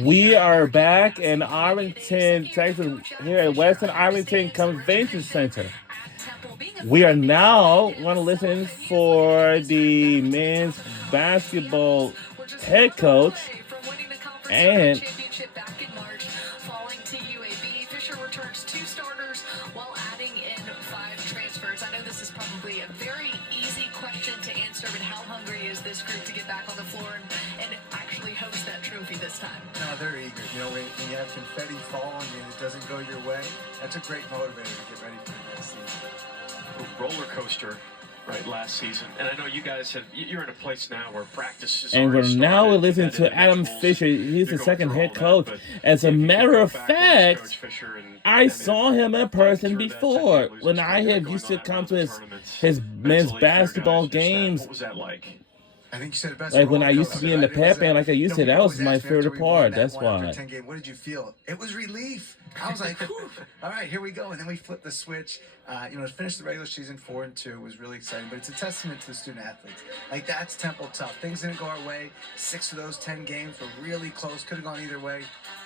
We are back in Arlington, Texas, here at Western Arlington Convention Center. We are now going to listen for the men's basketball head coach and falling to UAB. Fisher returns 2 starters while adding in 5 transfers. I know this is probably a very easy question to answer, but how hungry is this group to get back on the floor and actually host that trophy this time? No, they're eager. You know, when you have confetti fall and it doesn't go your way, that's a great motivator to get ready for the next season. A roller coaster. Right, last season. And I know you guys you're in a place now where practice is and we're now listening to Adam Fisher. He's the second head coach. As a matter of fact, I saw him in person before when I had used to come to his men's basketball games. What was that like? I think you said it best. Like when I used to be in the pep band, like I used to, that was my favorite part. That's why. What did you feel? It was relief. I was like, whew, all right, here we go. And then we flipped the switch. To finish the regular season 4-2 was really exciting, but it's a testament to the student athletes. Like, that's Temple tough. Things didn't go our way. 6 of those 10 games were really close. Could have gone either way.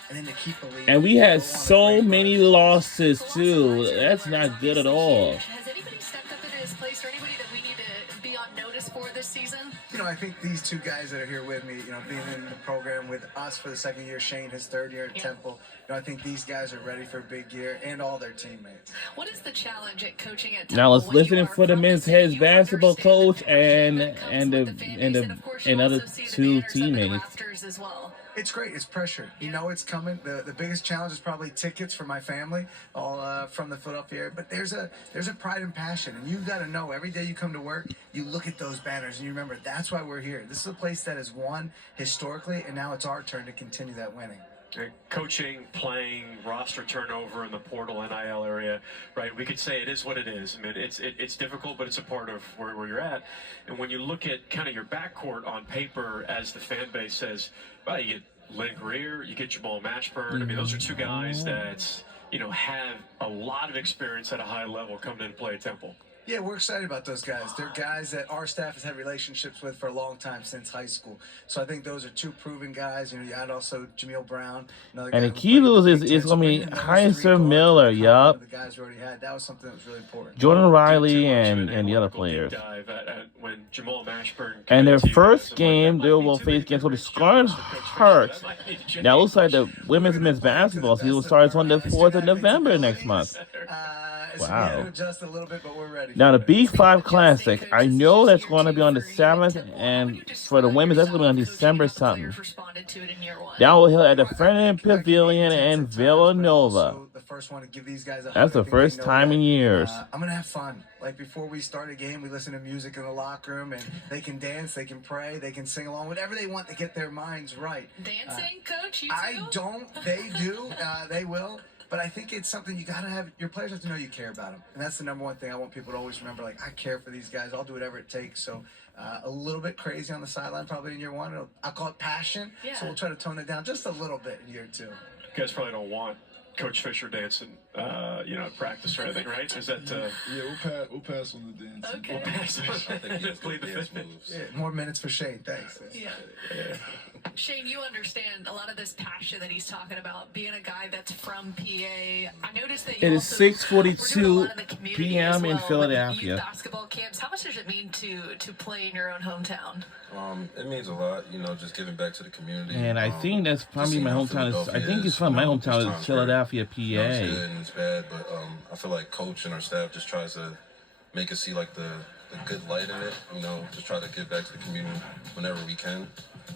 And then to keep the lead. And we had so many losses, too. That's not good at all. Has anybody stepped up into his place or anybody that we need to be on notice for this season? I think these 2 guys that are here with me, being in the program with us for the second year, Shane, his 3rd year at Temple, I think these guys are ready for a big year, and all their teammates. What is the challenge at coaching at Temple? Now let's listen for the men's head basketball coach and the other 2 teammates. As well. It's great. It's pressure. You know it's coming. The biggest challenge is probably tickets for my family, all from the Philadelphia area. But there's a pride and passion, and you've got to know every day you come to work, you look at those banners and you remember that's why we're here. This is a place that has won historically, and now it's our turn to continue that winning. Coaching, playing, roster turnover in the portal NIL area, right? We could say it is what it is. I mean, it's difficult, but it's a part of where you're at. And when you look at kind of your backcourt on paper, as the fan base says, well, you get Len Greer, you get Jamal Mashburn. I mean, those are 2 guys that have a lot of experience at a high level coming in to play at Temple. Yeah, we're excited about those guys. They're guys that our staff has had relationships with for a long time, since high school. So I think those are 2 proven guys. You add also Jameel Brown. And the key lose is going to be Heinzer Miller, yup. The guys we already had. That was something that was really important. Jordan Riley and the other players. When Jamal Mashburn and their first game, they will face against the Scarlet Hearts. Now, it looks like the women's men's basketball season starts on the 4th of November next month. Wow. Adjust a little bit, but we're ready. Now, the Big 5 Classic, I know that's going to be on the 7th, and for the women's, that's going to be on December something. That will be held at the Ferdinand Pavilion in Villanova. That's the first time in years. I'm going to have fun. Like, before we start a game, we listen to music in the locker room, and they can dance, they can pray, they can sing along, whatever they want to get their minds right. Dancing, Coach? You too? I don't. They do. They will. But I think it's something you got to have. Your players have to know you care about them. And that's the number one thing I want people to always remember. Like, I care for these guys. I'll do whatever it takes. So a little bit crazy on the sideline probably in year 1. I'll call it passion. Yeah. So we'll try to tone it down just a little bit in year 2. You guys probably don't want Coach Fisher dancing, practice or anything, right? Is that? Yeah, we'll pass on the dance. Okay. We'll pass. I think just plead the fifth. Yeah, more minutes for Shane. Thanks. Yeah. Shane, you understand a lot of this passion that he's talking about, being a guy that's from PA. I noticed that you it is 6:42 p.m. in Philadelphia. Youth basketball camps. How much does it mean to play in your own hometown? It means a lot, just giving back to the community. And I think that's probably my hometown. I think it's from my hometown, is Philadelphia, PA. It's good and it's bad, but I feel like coach and our staff just tries to make us see like the good light in it. Just try to give back to the community whenever we can.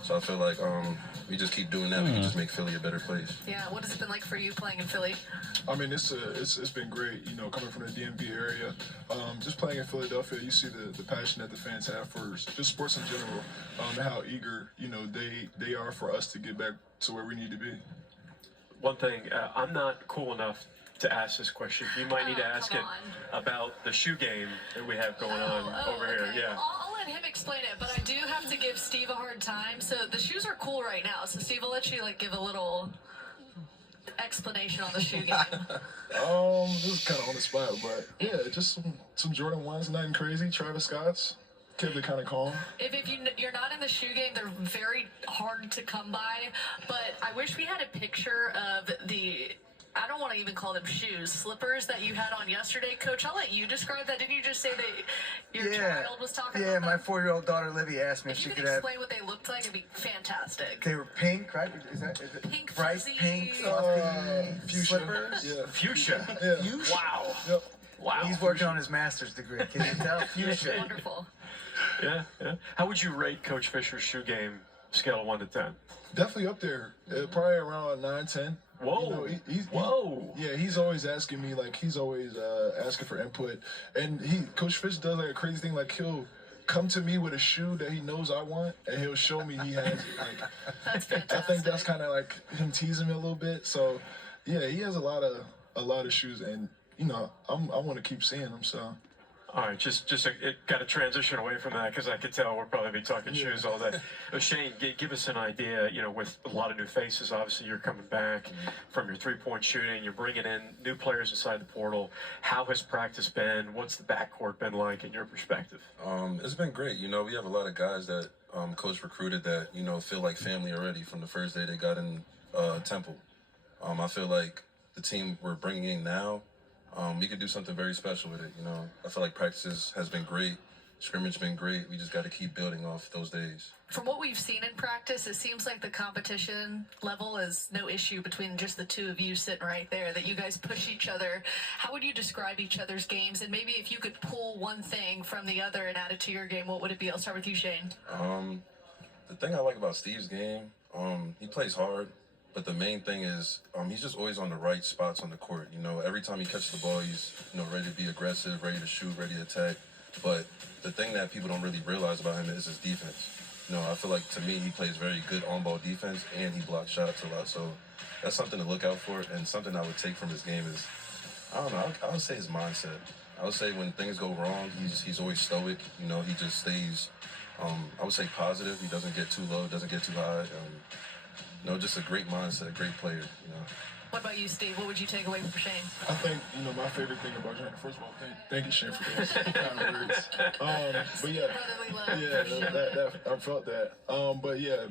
So I feel like we just keep doing that. We can just make Philly a better place. Yeah. What has it been like for you playing in Philly? I mean, it's been great. Coming from the DMV area, just playing in Philadelphia, you see the passion that the fans have for just sports in general, and how eager they are for us to get back to where we need to be. One thing, I'm not cool enough to ask this question. You might need to ask it about the shoe game that we have going on over here. Yeah. I'll let him explain it, but I do have to give Steve a hard time. So the shoes are cool right now. So Steve, I'll let you give a little explanation on the shoe game. This is kind of on the spot, but yeah, just some Jordan 1s, nothing crazy. Travis Scott's. Kept it kind of calm. If you're not in the shoe game, they're very hard to come by. But I wish we had a picture of the, I don't want to even call them shoes, slippers that you had on yesterday. Coach, I'll let you describe that. Didn't you just say that your child was talking about my them? 4-year-old daughter Livy asked me if If she you could could have. explain what they looked like, it'd be fantastic. They were pink, right? Is it Pink, bright fuzzy, pink, fluffy fuchsia. slippers? Yeah. Fuchsia. Yeah. Wow. Yep. Wow. He's working on his master's degree. Can you tell? Fuchsia. Wonderful. Yeah, yeah. How would you rate Coach Fisher's shoe game, scale of 1 to 10? Definitely up there. Probably around 9, 10. Whoa. You know, Whoa. Yeah, he's always asking me, like, he's always asking for input. And Coach Fish does like a crazy thing, like he'll come to me with a shoe that he knows I want, and he'll show me he has it. Like, That's fantastic. I think that's kind of like him teasing me a little bit. So, yeah, he has a lot of shoes, and you know, I want to keep seeing them. So. All right, it got to transition away from that because I could tell we'll probably be talking shoes all day. Shane, give us an idea. You know, with a lot of new faces, obviously you're coming back from your three-point shooting. You're bringing in new players inside the portal. How has practice been? What's the backcourt been like in your perspective? It's been great. You know, we have a lot of guys that coach recruited that, you know, feel like family already from the first day they got in Temple. I feel like the team we're bringing in now, we could do something very special with it. You know, I feel like practices has been great. Scrimmage been great. We just got to keep building off those days. From what we've seen in practice, it seems like the competition level is no issue between just the two of you sitting right there, that you guys push each other. How would you describe each other's games? And maybe if you could pull one thing from the other and add it to your game, what would it be? I'll start with you, Shane. The thing I like about Steve's game, he plays hard, but the main thing is he's just always on the right spots on the court. You know, every time he catches the ball, he's, you know, ready to be aggressive, ready to shoot, ready to attack. But the thing that people don't really realize about him is his defense. You know, I feel like to me he plays very good on-ball defense and he blocks shots a lot. So that's something to look out for, and something I would take from his game is, I don't know, I would say his mindset. I would say when things go wrong, he's always stoic. You know, he just stays, I would say positive. He doesn't get too low, doesn't get too high. You know, just a great mindset, a great player, you know. What about you, Steve? What would you take away from Shane? I think, you know, my favorite thing about Shane, first of all, thank you, Shane, for those kind of words. But yeah, Brotherly love. yeah, for sure. that I felt that. But yeah,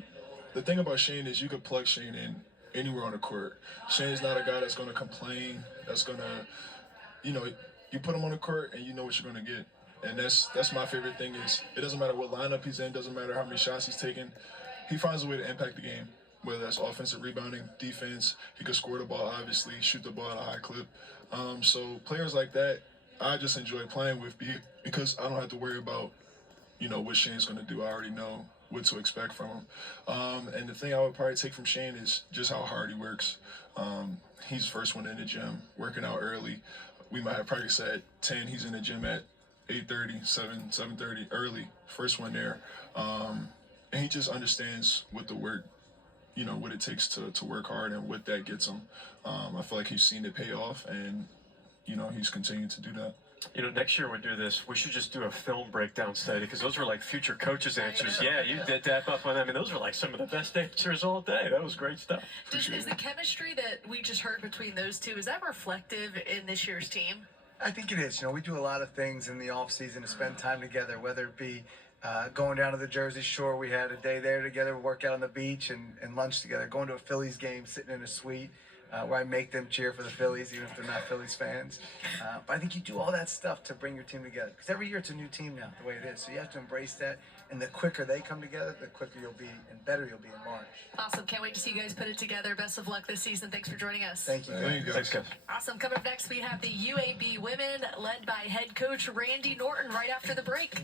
the thing about Shane is you could plug Shane in anywhere on the court. Shane's not a guy that's going to complain, that's going to, you know, you put him on the court and you know what you're going to get. And that's my favorite thing is it doesn't matter what lineup he's in, doesn't matter how many shots he's taking. He finds a way to impact the game. Whether that's offensive rebounding, defense, he could score the ball, obviously, shoot the ball at a high clip. So players like that, I just enjoy playing with because I don't have to worry about, you know, what Shane's going to do. I already know what to expect from him. And the thing I would probably take from Shane is just how hard he works. He's the first one in the gym, working out early. We might have practice at 10. He's in the gym at 8:30, 7:30, early. First one there. And he just understands what the work, you know, what it takes to work hard and what that gets him. I feel like he's seen it pay off, and, you know, he's continuing to do that. You know, next year we do this, we should just do a film breakdown study because those were like future coaches' answers. Yeah, you did tap up on them. I mean, those were like some of the best answers all day. That was great stuff. Is the chemistry that we just heard between those two, is that reflective in this year's team? I think it is. You know, we do a lot of things in the off season to spend time together, whether it be going down to the Jersey Shore. We had a day there together, work out on the beach and lunch together, going to a Phillies game, sitting in a suite where I make them cheer for the Phillies, even if they're not Phillies fans. But I think you do all that stuff to bring your team together. Because every year it's a new team now, the way it is. So you have to embrace that. And the quicker they come together, the quicker you'll be and better you'll be in March. Awesome. Can't wait to see you guys put it together. Best of luck this season. Thanks for joining us. Thank you. Thank you, Thanks, guys. guys. Awesome. Coming up next, we have the UAB women led by head coach Randy Norton right after the break.